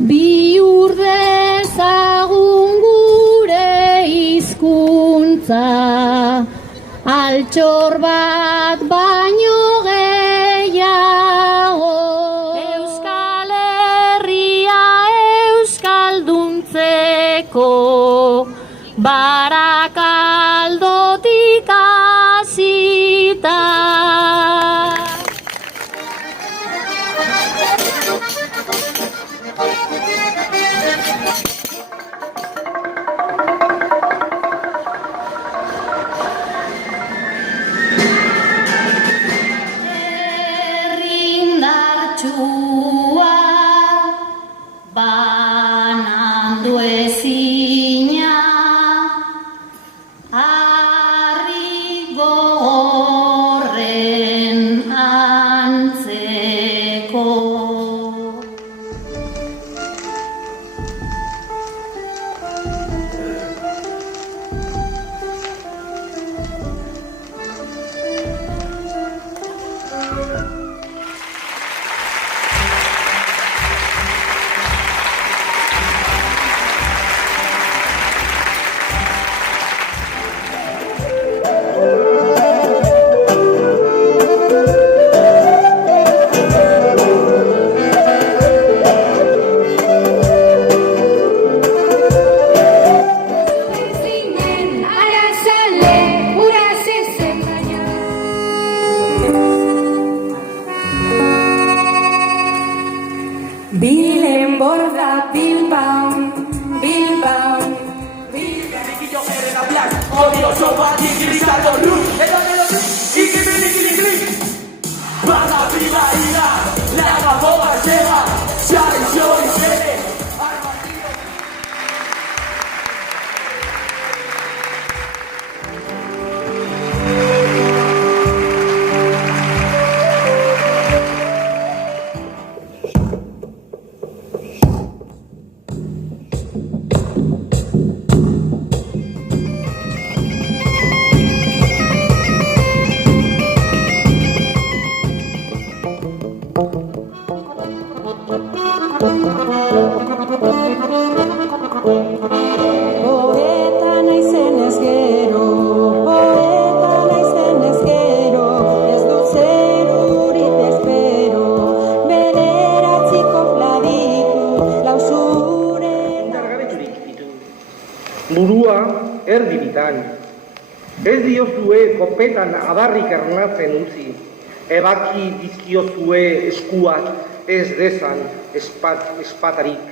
bihur dezagun gure hizkuntza, altxor bat baino gehiago. Euskal Herria euskalduntzeko, Barakaldotik hasita. Errindartsua, banandu ezina, harri gogorren antzeko. Bilen borda, Bilbao, Bilbao, Bilbao. Odio sopa, gritando luz, era melodía, y que me Para primavera, la boba lleva, ya yo y sede. Poeta naizenez gero, ez dut zerurik espero, bederatziko fladiku, lausure. Indargabeturik ditu. Burua erdi bitan. Ez diozue kopetan adarrik ernatzen utzi. Ebaki dizkiozue eskuak ez dezan espatarik.